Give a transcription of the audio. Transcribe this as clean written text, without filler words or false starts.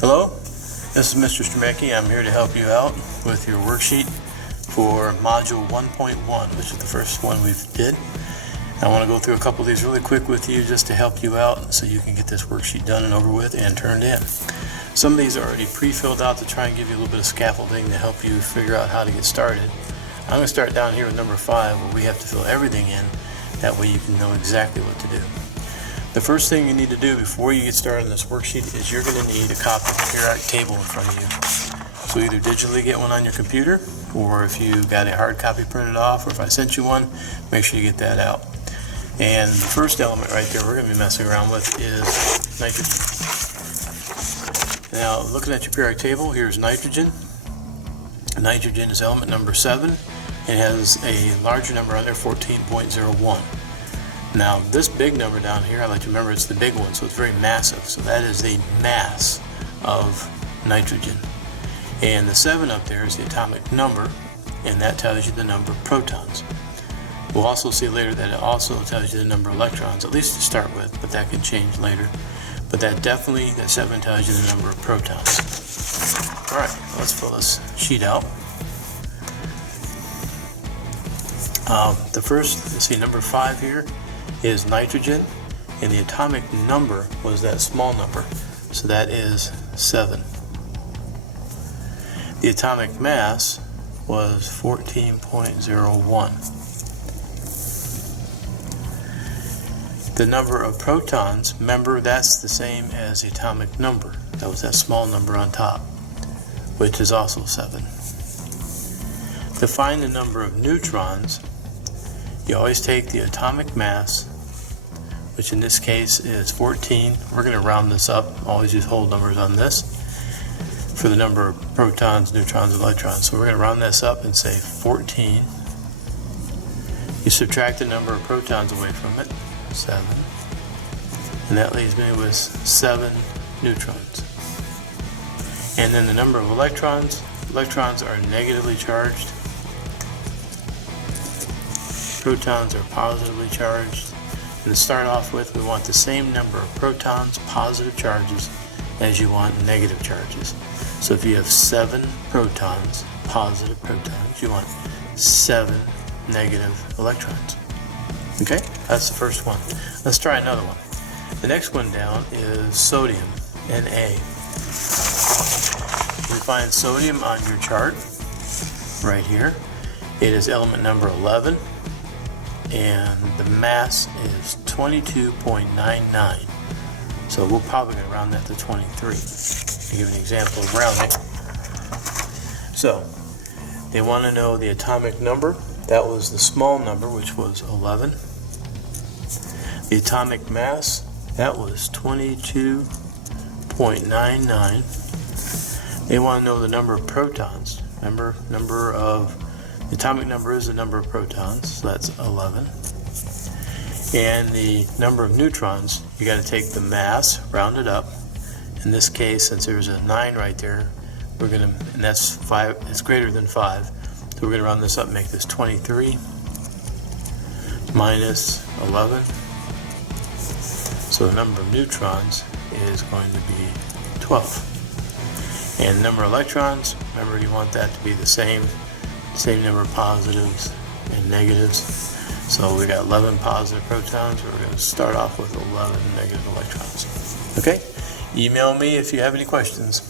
Hello, this is Mr. Stremecki. I'm here to help you out with your worksheet for Module 1.1, which is the first one we did. I want to go through a couple of these really quick with you just to help you out so you can get this worksheet done and over with and turned in. Some of these are already pre-filled out to try and give you a little bit of scaffolding to help you figure out how to get started. I'm going to start down here with number 5 where we have to fill everything in. That way you can know exactly what to do. The first thing you need to do before you get started on this worksheet is you're going to need a copy of the periodic table in front of you. So either digitally get one on your computer, or if you got a hard copy printed off, or if I sent you one, make sure you get that out. And the first element right there we're going to be messing around with is nitrogen. Now looking at your periodic table, here's nitrogen. Nitrogen is element number 7. It has a larger number on there, 14.01. Now this big number down here, I like to remember it's the big one, so it's very massive. So that is the mass of nitrogen. And the 7 up there is the atomic number, and that tells you the number of protons. We'll also see later that it also tells you the number of electrons, at least to start with, but that can change later. But that 7 tells you the number of protons. Alright, let's fill this sheet out. The first, let's see, number 5 here is nitrogen, and the atomic number was that small number, so that is 7. The atomic mass was 14.01. The number of protons, remember that's the same as the atomic number. That was that small number on top, which is also 7. To find the number of neutrons, you always take the atomic mass, which in this case is 14. We're going to round this up. Always use whole numbers on this for the number of protons, neutrons, and electrons. So we're going to round this up and say 14. You subtract the number of protons away from it, 7. And that leaves me with 7 neutrons. And then the number of electrons. Electrons are negatively charged. Protons are positively charged. And to start off with, we want the same number of protons, positive charges, as you want negative charges. So if you have 7 protons, positive protons, you want 7 negative electrons. Okay, that's the first one. Let's try another one. The next one down is sodium, Na. You find sodium on your chart, right here. It is element number 11. And the mass is 22.99. So we're probably going to round that to 23 to give an example of rounding. So they want to know the atomic number. That was the small number, which was 11. The atomic mass, that was 22.99. They want to know the number of protons. Remember, the atomic number is the number of protons, so that's 11. And the number of neutrons, you got to take the mass, round it up. In this case, since there's a 9 right there, we're going to, and that's 5, it's greater than 5, so we're going to round this up and make this 23 minus 11. So the number of neutrons is going to be 12. And the number of electrons, remember you want that to be the same number of positives and negatives. So we got 11 positive protons. We're going to start off with 11 negative electrons. Okay? Email me if you have any questions.